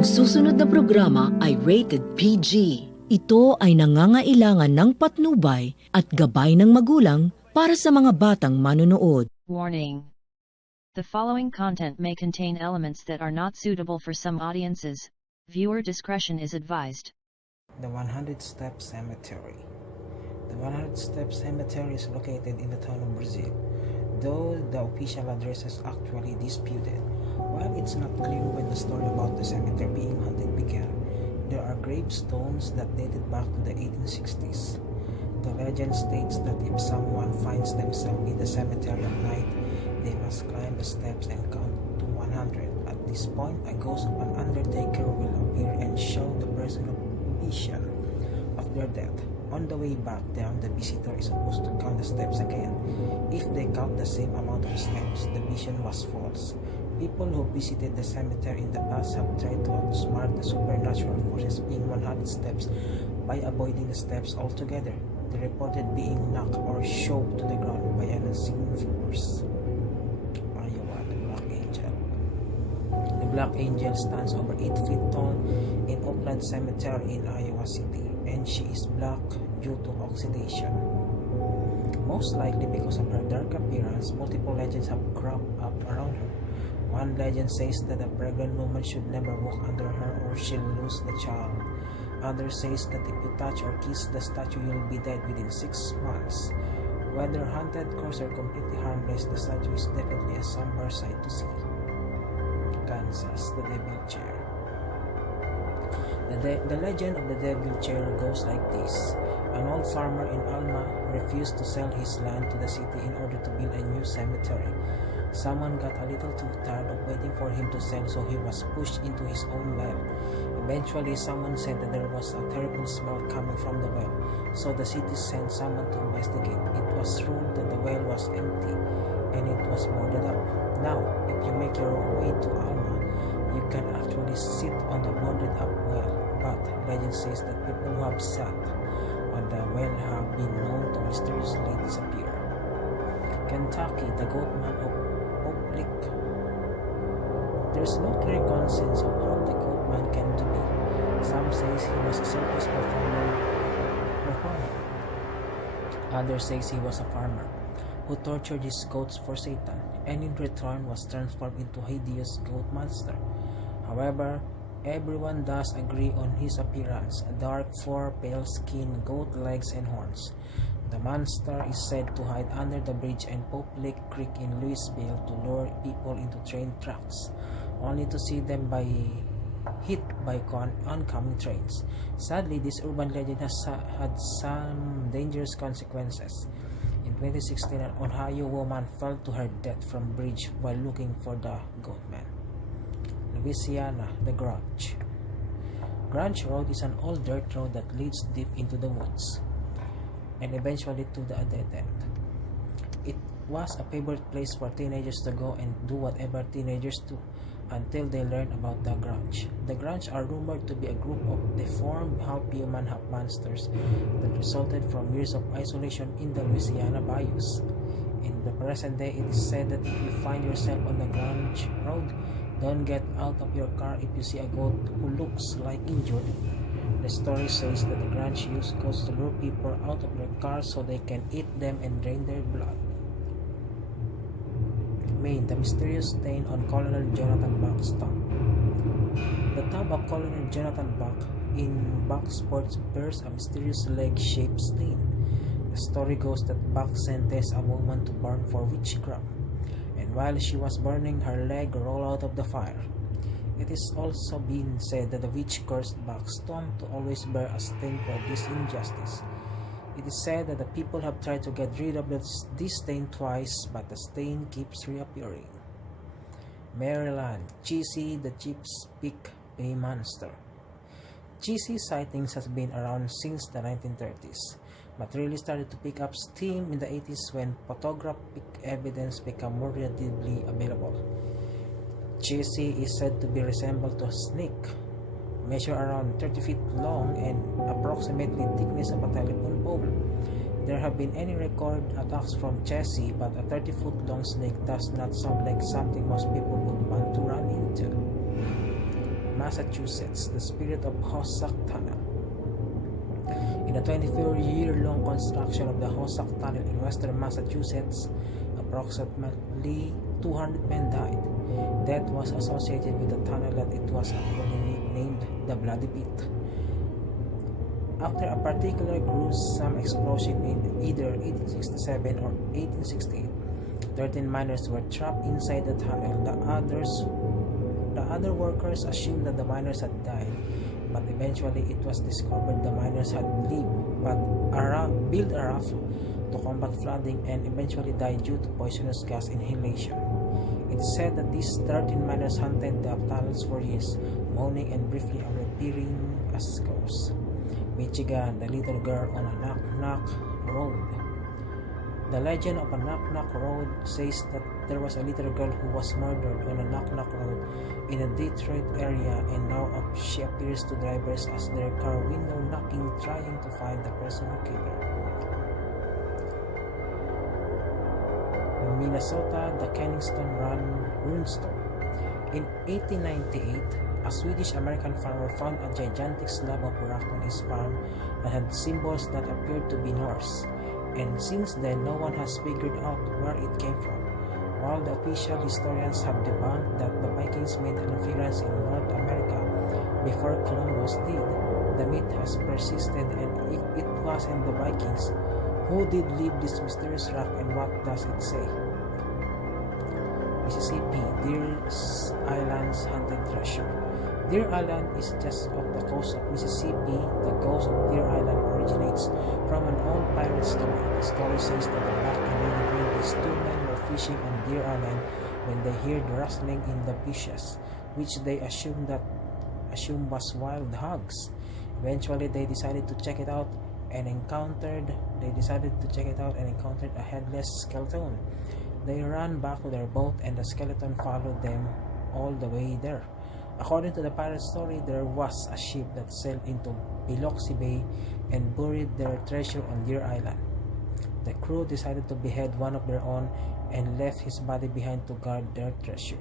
Ang susunod na programa ay rated PG. Ito ay nangangailangan ng patnubay at gabay ng magulang para sa mga batang manonood. Warning. The following content may contain elements that are not suitable for some audiences. Viewer discretion is advised. The 100-Step Cemetery. The 100-Step Cemetery is located in the town of Brazil, though the official address is actually disputed. While it's not clear when the story about the cemetery being haunted began, there are gravestones that dated back to the 1860s. The legend states that if someone finds themselves in the cemetery at night, they must climb the steps and count to 100. At this point, a ghost of an undertaker will appear and show the person a vision of their death. On the way back down, the visitor is supposed to count the steps again. If they count the same amount of steps, the vision was false. People who visited the cemetery in the past have tried to outsmart the supernatural forces being 100 steps by avoiding the steps altogether. They reported being knocked or shoved to the ground by an unseen force. Iowa, the Black Angel. The Black Angel stands over 8 feet tall in Oakland Cemetery in Iowa City, and she is black due to oxidation. Most likely because of her dark appearance, multiple legends have cropped up around her. One legend says that a pregnant woman should never walk under her or she'll lose the child. Others says that if you touch or kiss the statue, you'll be dead within 6 months. Whether haunted, cursed, or completely harmless, the statue is definitely a somber sight to see. Kansas, the Devil Chair. The legend of the Devil Chair goes like this. An old farmer in Alma refused to sell his land to the city in order to build a new cemetery. Someone got a little too tired of waiting for him to sell, so he was pushed into his own well. Eventually, someone said that there was a terrible smell coming from the well, so the city sent someone to investigate. It was ruled that the well was empty, and it was boarded up. Now, if you make your way to Alma, you can actually sit on the boarded up well, but legend says that people who have sat on the well have been known to mysteriously disappear. Kentucky, the Goatman of Public. There's no clear consensus of how the Goatman came to be. Some say he was a circus performer. Others say he was a farmer who tortured his goats for Satan, and in return was transformed into a hideous goat monster. However, everyone does agree on his appearance: a dark fur, pale skin, goat legs, and horns. The monster is said to hide under the bridge and Public Creek in Louisville to lure people into train tracks, only to see them hit by oncoming trains. Sadly, this urban legend has had some dangerous consequences. In 2016, an Ohio woman fell to her death from bridge while looking for the Goatman. Louisiana, the Grange. Grange Road is an old dirt road that leads deep into the woods and eventually to the dead end. It was a favorite place for teenagers to go and do whatever teenagers do until they learn about the Grange. The Grange are rumored to be a group of deformed, half-human, half-monsters that resulted from years of isolation in the Louisiana bayous. In the present day, it is said that if you find yourself on the Grange Road, don't get out of your car if you see a goat who looks like injured. The story says that the Grange use goats to lure people out of their cars so they can eat them and drain their blood. Maine, the mysterious stain on Colonel Jonathan Buck's tomb. The tomb of Colonel Jonathan Buck in Bucksport bears a mysterious leg-shaped stain. The story goes that Buck sentenced a woman to burn for witchcraft, and while she was burning, her leg rolled out of the fire. It is also been said that the witch cursed Buck's tomb to always bear a stain for this injustice. It is said that the people have tried to get rid of this stain twice, but the stain keeps reappearing. Maryland, Cheesy, the Chesapeake Bay Monster. Cheesy sightings has been around since the 1930s, but really started to pick up steam in the 80s when photographic evidence became more readily available. Cheesy is said to be resembled to a snake, measure around 30 feet long and approximately thickness of a telephone pole. There have been any record attacks from Cheesy, but a 30-foot long snake does not sound like something most people would want to run into. Massachusetts, the spirit of host Saktana. In the 24-year-long construction of the Hoosac Tunnel in western Massachusetts, approximately 200 men died. Death was associated with the tunnel that it was actually named the Bloody Pit. After a particular gruesome explosion in either 1867 or 1868, 13 miners were trapped inside the tunnel. The other workers assumed that the miners had died, but eventually it was discovered the miners had built a raft to combat flooding and eventually died due to poisonous gas inhalation. It is said that these 13 miners hunted the tunnels for years, moaning and briefly appearing as ghosts. Michigan, the little girl on a knock-knock road. The legend of a knock-knock road says that there was a little girl who was murdered on a knock-knock road in a Detroit area, and now she appears to drivers as their car window knocking, trying to find the person who killed her. Minnesota, the Kennington Rune Stone. In 1898, a Swedish-American farmer found a gigantic slab of rock on his farm that had symbols that appeared to be Norse, and since then no one has figured out where it came from. While the official historians have debunked that the Vikings made an appearance in North America before Columbus did, the myth has persisted, and if it wasn't the Vikings, who did leave this mysterious rock and what does it say? Mississippi, Deer Island's Haunted Treasure. Deer Island is just off the coast of Mississippi. The ghost of Deer Island originates from an old pirate story. The story says that back in 1920s, two men were fishing on Deer Island when they heard rustling in the bushes, which they assumed was wild hogs. Eventually, they decided to check it out and encountered a headless skeleton. They ran back to their boat, and the skeleton followed them all the way there. According to the pirate story, there was a ship that sailed into Biloxi Bay and buried their treasure on Deer Island. The crew decided to behead one of their own and left his body behind to guard their treasure.